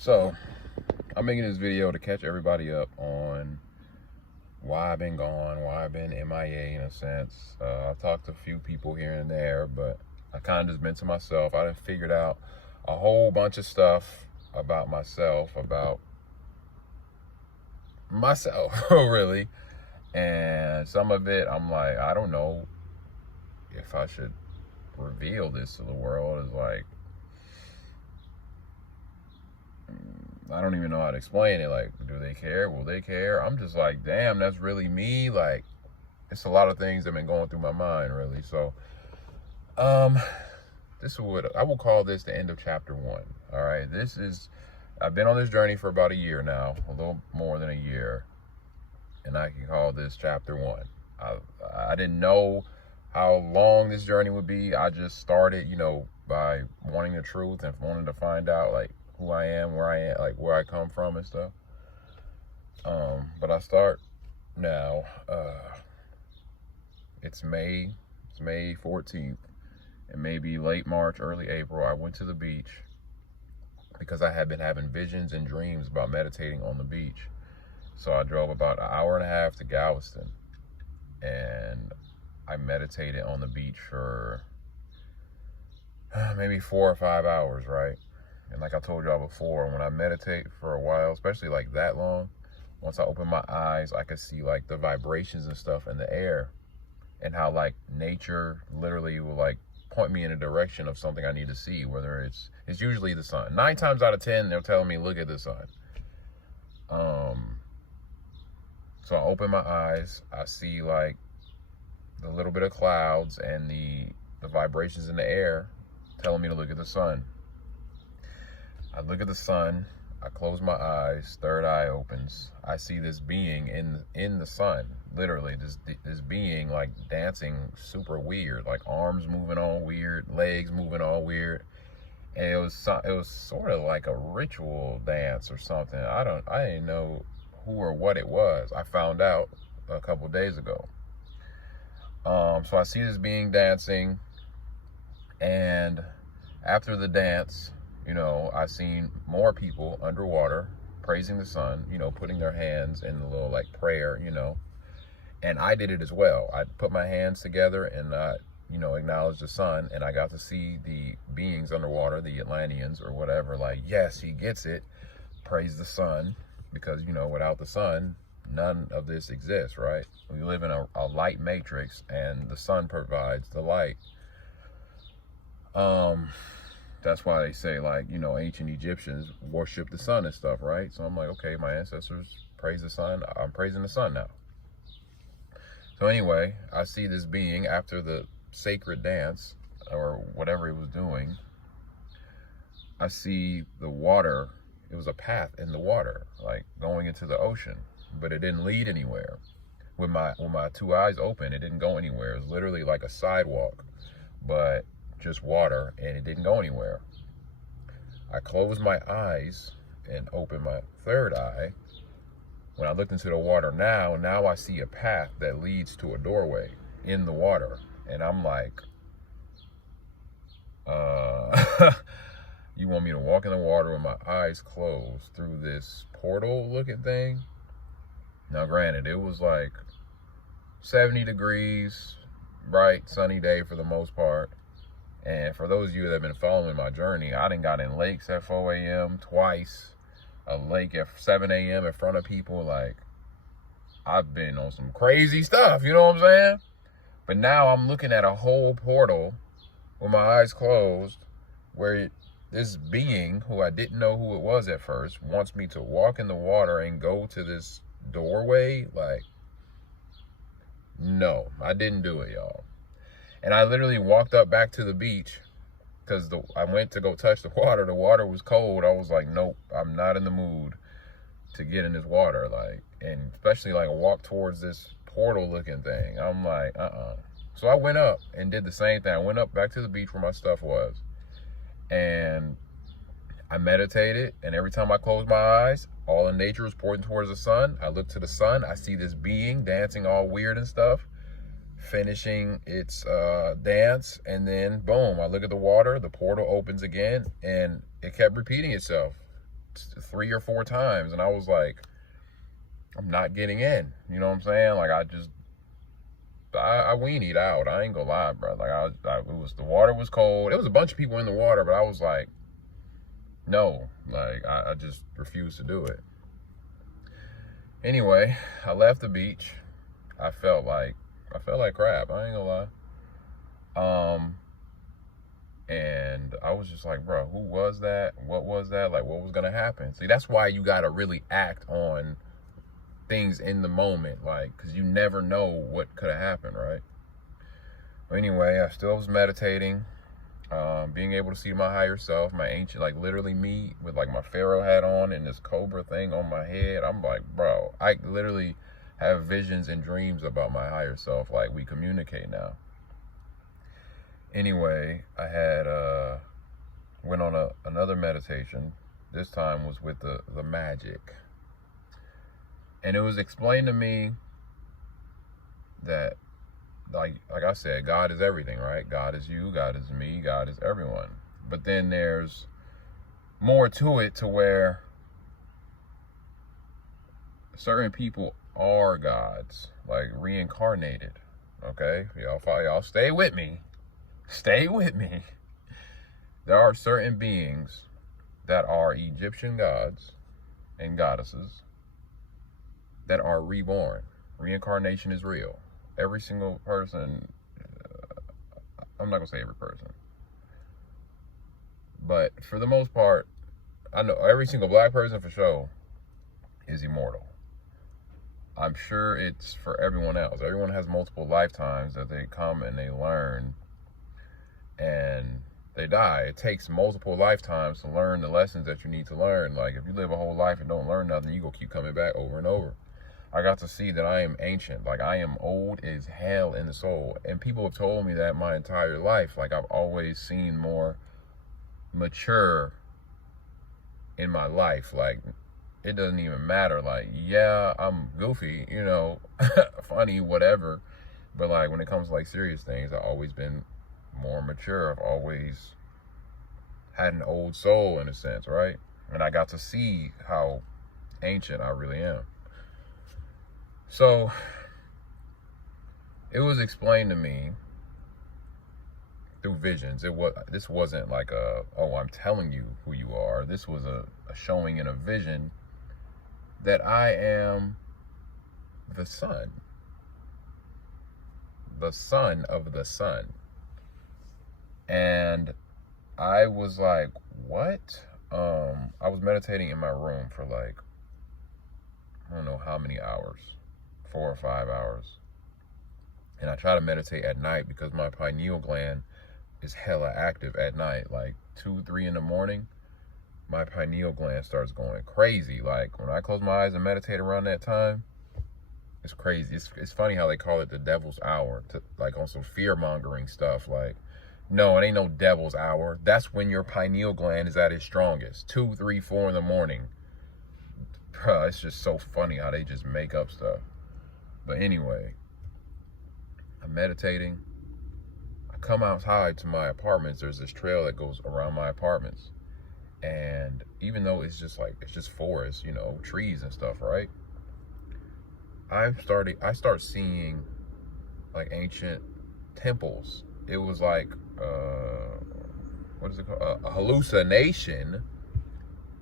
So I'm making this video to catch everybody up on why I've been gone, why I've been MIA in a sense. I talked to a few people here and there, but I kind of just been to myself. I done figured out a whole bunch of stuff about myself, really. And some of it, I'm like, I don't know if I should reveal this to the world. It's like, I don't even know how to explain it. Like, do they care? Will they care? I'm just like, damn, that's really me. Like, it's a lot of things that have been going through my mind, really. So, this is what I will call this the end of chapter 1. All right, I've been on this journey for about a year now, a little more than a year, and I can call this chapter 1. I didn't know how long this journey would be. I just started, by wanting the truth and wanting to find out, like, who I am, where I am, like where I come from and stuff. But I start now. It's May 14th, and maybe late March, early April. I went to the beach because I had been having visions and dreams about meditating on the beach. So I drove about an hour and a half to Galveston, and I meditated on the beach for maybe 4 or 5 hours, right? And like I told y'all before, when I meditate for a while, especially like that long, once I open my eyes, I can see like the vibrations and stuff in the air, and how like nature literally will like point me in a direction of something I need to see, whether it's usually the sun. 9 times out of 10, they're telling me, look at the sun. So I open my eyes, I see like the little bit of clouds and the vibrations in the air telling me to look at the sun. I look at the sun, I close my eyes, third eye opens. I see this being in the sun, literally this being like dancing super weird, like arms moving all weird, legs moving all weird. And it was sort of like a ritual dance or something. I didn't know who or what it was. I found out a couple days ago. So I see this being dancing, and after the dance, I seen more people underwater praising the sun, putting their hands in a little like prayer, and I did it as well. I put my hands together and acknowledged the sun, and I got to see the beings underwater, the Atlanteans or whatever, like, yes, he gets it, praise the sun, because, without the sun, none of this exists, right? We live in a light matrix, and the sun provides the light. That's why they say, like, ancient Egyptians worship the sun and stuff, right? So I'm like, okay, my ancestors praise the sun. I'm praising the sun now. So anyway, I see this being after the sacred dance or whatever he was doing. I see the water. It was a path in the water, like going into the ocean, but it didn't lead anywhere. With my 2 eyes open, it didn't go anywhere. It was literally like a sidewalk, but just water, and it didn't go anywhere. I closed my eyes and opened my third eye. When I looked into the water now I see a path that leads to a doorway in the water. And I'm like, you want me to walk in the water with my eyes closed through this portal looking thing? Now granted, it was like 70 degrees, bright, sunny day for the most part. And for those of you that have been following my journey, I done got in lakes at 4 a.m. twice, a lake at 7 a.m. in front of people. Like, I've been on some crazy stuff, you know what I'm saying? But now I'm looking at a whole portal with my eyes closed, where this being, who I didn't know who it was at first, wants me to walk in the water and go to this doorway. Like, no, I didn't do it, y'all. And I literally walked up back to the beach because I went to go touch the water. The water was cold. I was like, nope, I'm not in the mood to get in this water. Like, and especially like walk towards this portal looking thing. I'm like, So I went up and did the same thing. I went up back to the beach where my stuff was, and I meditated. And every time I closed my eyes, all in nature was pointing towards the sun. I look to the sun. I see this being dancing all weird and stuff, finishing its dance, and then boom, I look at the water, the portal opens again, and it kept repeating itself. 3 or 4 times, and I was like, I'm not getting in. You know what I'm saying? Like, I weenied out. I ain't gonna lie, bro. Like, the water was cold. There was a bunch of people in the water, but I was like, no. Like, I just refused to do it. Anyway, I left the beach. I felt like crap. I ain't gonna lie. And I was just like, bro, who was that? What was that? Like, what was gonna happen? See, that's why you gotta really act on things in the moment, like, because you never know what could have happened, right? But anyway, I still was meditating, being able to see my higher self, my ancient, like literally me with like my pharaoh hat on and this cobra thing on my head. I'm like, bro, I literally have visions and dreams about my higher self. Like, we communicate now. Anyway, I had went on another meditation. This time was with the magic. And it was explained to me that, like I said, God is everything, right? God is you, God is me, God is everyone. But then there's more to it, to where certain people are gods, like reincarnated. Okay? Y'all stay with me. Stay with me. There are certain beings that are Egyptian gods and goddesses that are reborn. Reincarnation is real. Every single person, I'm not gonna say every person, but for the most part, I know every single black person for sure is immortal. I'm sure it's for everyone else. Everyone has multiple lifetimes that they come and they learn and they die. It takes multiple lifetimes to learn the lessons that you need to learn. Like, if you live a whole life and don't learn nothing, you gonna keep coming back over and over. I got to see that I am ancient. Like, I am old as hell in the soul. And people have told me that my entire life. Like, I've always seen more mature in my life. Like, it doesn't even matter. Like, yeah, I'm goofy, you know, funny, whatever. But, like, when it comes to, like, serious things, I've always been more mature. I've always had an old soul, in a sense, right? And I got to see how ancient I really am. So it was explained to me through visions. This wasn't like oh, I'm telling you who you are. This was a showing in a vision that I am the sun of the sun. And I was like, what? I was meditating in my room for like, I don't know how many hours, 4 or 5 hours. And I try to meditate at night because my pineal gland is hella active at night. Like 2, 3 in the morning, my pineal gland starts going crazy. Like, when I close my eyes and meditate around that time, it's crazy. It's funny how they call it the devil's hour, like on some fear-mongering stuff. Like, no, it ain't no devil's hour. That's when your pineal gland is at its strongest. 2, 3, 4 in the morning. Bruh, it's just so funny how they just make up stuff. But anyway, I'm meditating. I come outside to my apartments. There's this trail that goes around my apartments. And even though it's just forest, you know, trees and stuff, right? I start seeing like ancient temples. It was like, what is it called? A hallucination,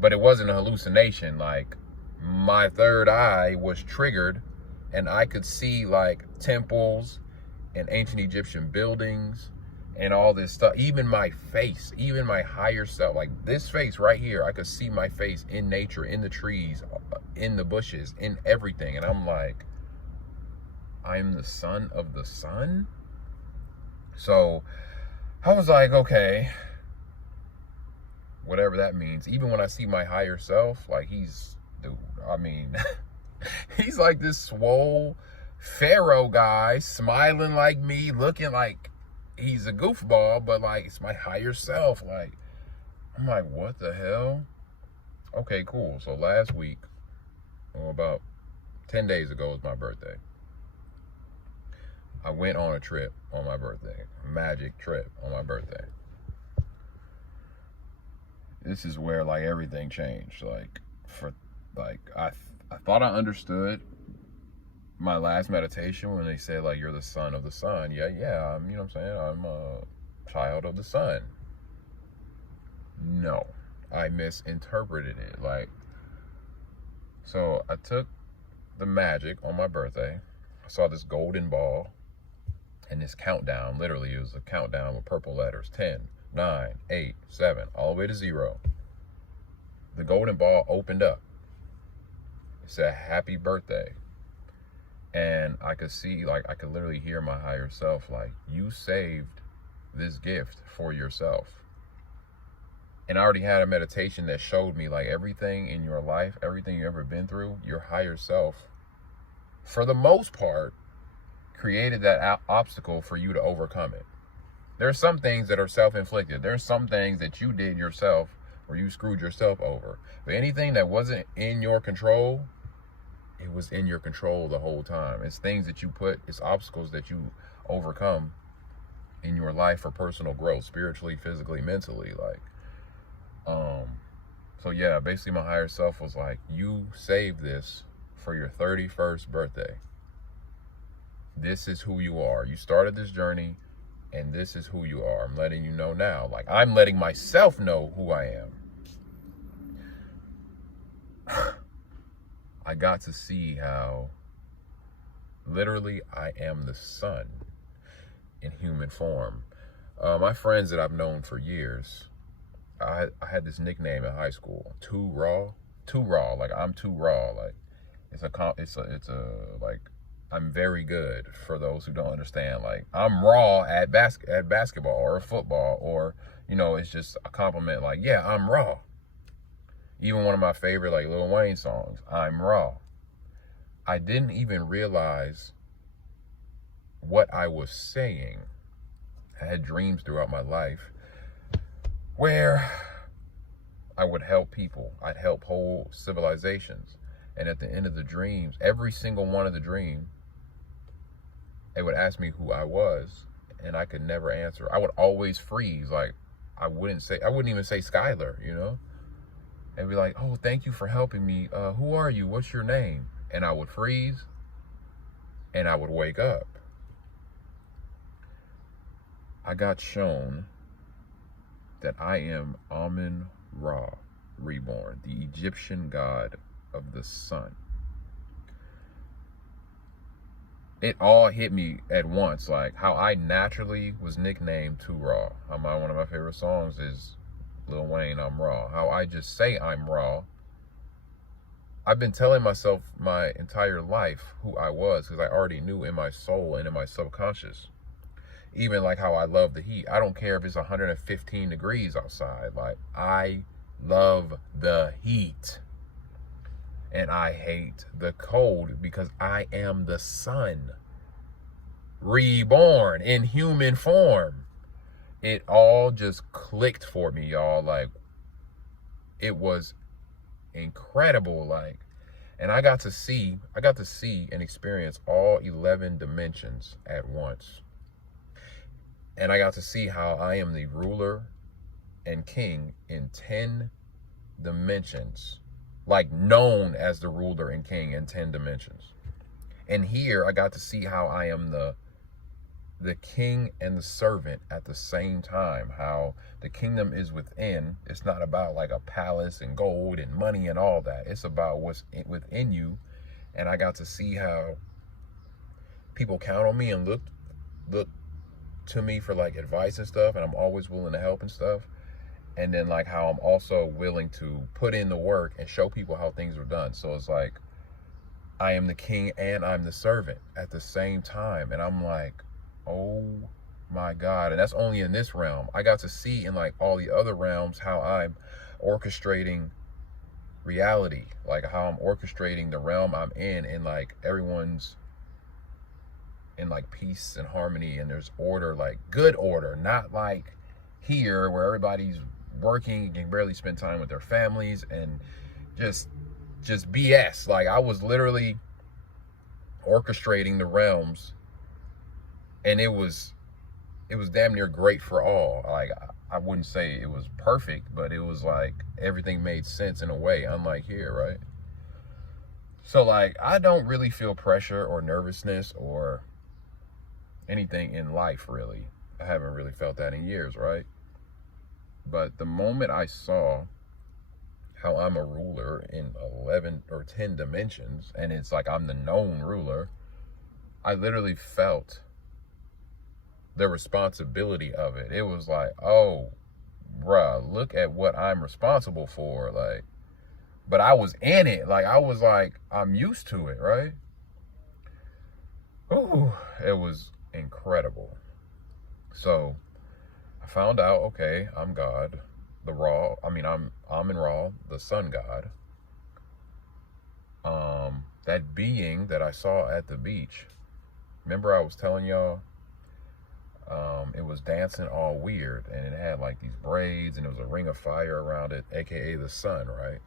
but it wasn't a hallucination. Like, my third eye was triggered and I could see like temples and ancient Egyptian buildings and all this stuff. Even my face, even my higher self, like this face right here, I could see my face in nature, in the trees, in the bushes, in everything. And I'm like, I'm the son of the sun? So I was like, okay, whatever that means. Even when I see my higher self, like, he's like this swole pharaoh guy, smiling like me, looking like he's a goofball, but like, it's my higher self. Like, I'm like, what the hell? Okay, cool. So last week, or about 10 days ago, was my birthday. I went on a trip on my birthday, a magic trip on my birthday. this is where like everything changed. Like for like I thought I understood my last meditation when they said like you're the son of the sun. Yeah, I'm, you know what I'm saying? I'm a child of the sun. No, I misinterpreted it. Like, so I took the magic on my birthday. I saw this golden ball and this countdown. Literally, it was a countdown with purple letters: 10, 9, 8, 7, all the way to 0. The golden ball opened up. It said happy birthday. And I could see, like, I could literally hear my higher self, like, you saved this gift for yourself. And I already had a meditation that showed me, like, everything in your life, everything you've ever been through, your higher self, for the most part, created that obstacle for you to overcome it. There's some things that are self-inflicted. There's some things that you did yourself where you screwed yourself over. But anything that wasn't in your control, it was in your control the whole time. It's things that you put, it's obstacles that you overcome in your life for personal growth, spiritually, physically, mentally. Like, so yeah, basically my higher self was like, you saved this for your 31st birthday. This is who you are. You started this journey and this is who you are. I'm letting you know now. Like, I'm letting myself know who I am. I got to see how literally I am the sun in human form. My friends that I've known for years, I had this nickname in high school, Too Raw. Like, I'm too raw. Like, it's a like, I'm very good, for those who don't understand. Like, I'm raw at basketball or football, or, you know, it's just a compliment. Like, yeah, I'm raw. Even one of my favorite, like, Lil Wayne songs, I'm raw. I didn't even realize what I was saying. I had dreams throughout my life where I would help people. I'd help whole civilizations. And at the end of the dreams, every single one of the dreams, they would ask me who I was, and I could never answer. I would always freeze. Like, I wouldn't even say Skylar, you know? And be like, oh, thank you for helping me. Who are you? What's your name? And I would freeze, and I would wake up. I got shown that I am Amun-Ra reborn, the Egyptian god of the sun. It all hit me at once, like how I naturally was nicknamed Too Raw. One of my favorite songs is Lil Wayne, I'm Raw. How I just say I'm raw. I've been telling myself my entire life who I was, because I already knew in my soul and in my subconscious. Even like how I love the heat. I don't care if it's 115 degrees outside. Like, I love the heat. And I hate the cold, because I am the sun, reborn in human form. It all just clicked for me, y'all. Like, it was incredible. Like, and I got to see and experience all 11 dimensions at once. And I got to see how I am the ruler and king in 10 dimensions. Like, known as the ruler and king in 10 dimensions. And here I got to see how I am the king and the servant at the same time. How the kingdom is within. It's not about like a palace and gold and money and all that. It's about what's within you. And I got to see how people count on me and look to me for like advice and stuff. And I'm always willing to help and stuff. And then like how I'm also willing to put in the work and show people how things are done. So it's like, I am the king and I'm the servant at the same time. And I'm like, oh my God. And that's only in this realm. I got to see in like all the other realms how I'm orchestrating reality. Like how I'm orchestrating the realm I'm in, and like everyone's in like peace and harmony, and there's order, like good order, not like here where everybody's working and can barely spend time with their families and just BS. Like, I was literally orchestrating the realms, and it was damn near great for all. Like, I wouldn't say it was perfect, but it was like everything made sense in a way, unlike here, right? So like, I don't really feel pressure or nervousness or anything in life, really. I haven't really felt that in years, right? But the moment I saw how I'm a ruler in 11 or 10 dimensions, and it's like I'm the known ruler, I literally felt the responsibility of it. It was like, oh, bruh, look at what I'm responsible for. Like, but I was in it. Like, I was like, I'm used to it, right? Ooh, it was incredible. So I found out, okay, I'm God, the Ra. I mean, I'm Amun-Ra, the sun god. That being that I saw at the beach. Remember I was telling y'all, it was dancing all weird, and it had like these braids, and there was a ring of fire around it, aka the sun, right?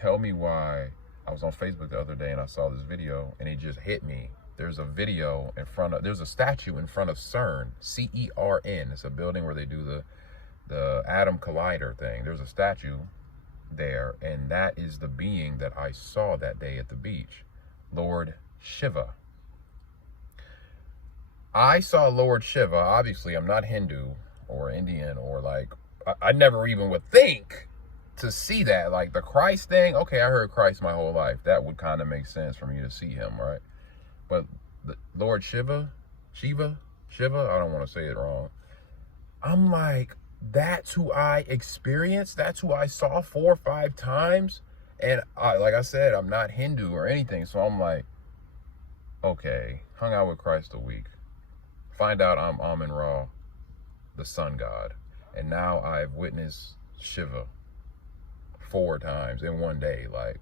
Tell me why. I was on Facebook the other day and I saw this video and it just hit me. There's a video in front of, there's a statue in front of CERN, C-E-R-N. It's a building where they do the atom collider thing. There's a statue there, and that is the being that I saw that day at the beach, Lord Shiva. I saw Lord Shiva. Obviously, I'm not Hindu or Indian, or like, I never even would think to see that. Like the Christ thing, okay, I heard Christ my whole life. That would kind of make sense for me to see him, right? But the Lord Shiva, I don't want to say it wrong. I'm like, that's who I experienced. That's who I saw 4 or 5 times. And like I said, I'm not Hindu or anything. So I'm like, okay, hung out with Christ a week. Find out I'm Amun-Ra, the sun god. And now I've witnessed Shiva 4 times in one day. Like,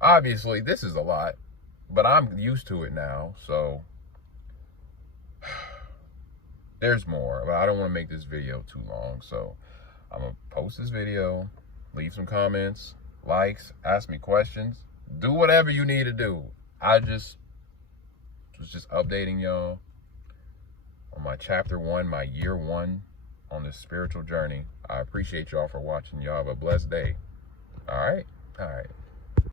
obviously this is a lot, but I'm used to it now. So there's more, but I don't want to make this video too long. So I'm going to post this video, leave some comments, likes, ask me questions, do whatever you need to do. I was just updating y'all on my chapter 1, my year 1 on this spiritual journey. I appreciate y'all for watching. Y'all have a blessed day. All right.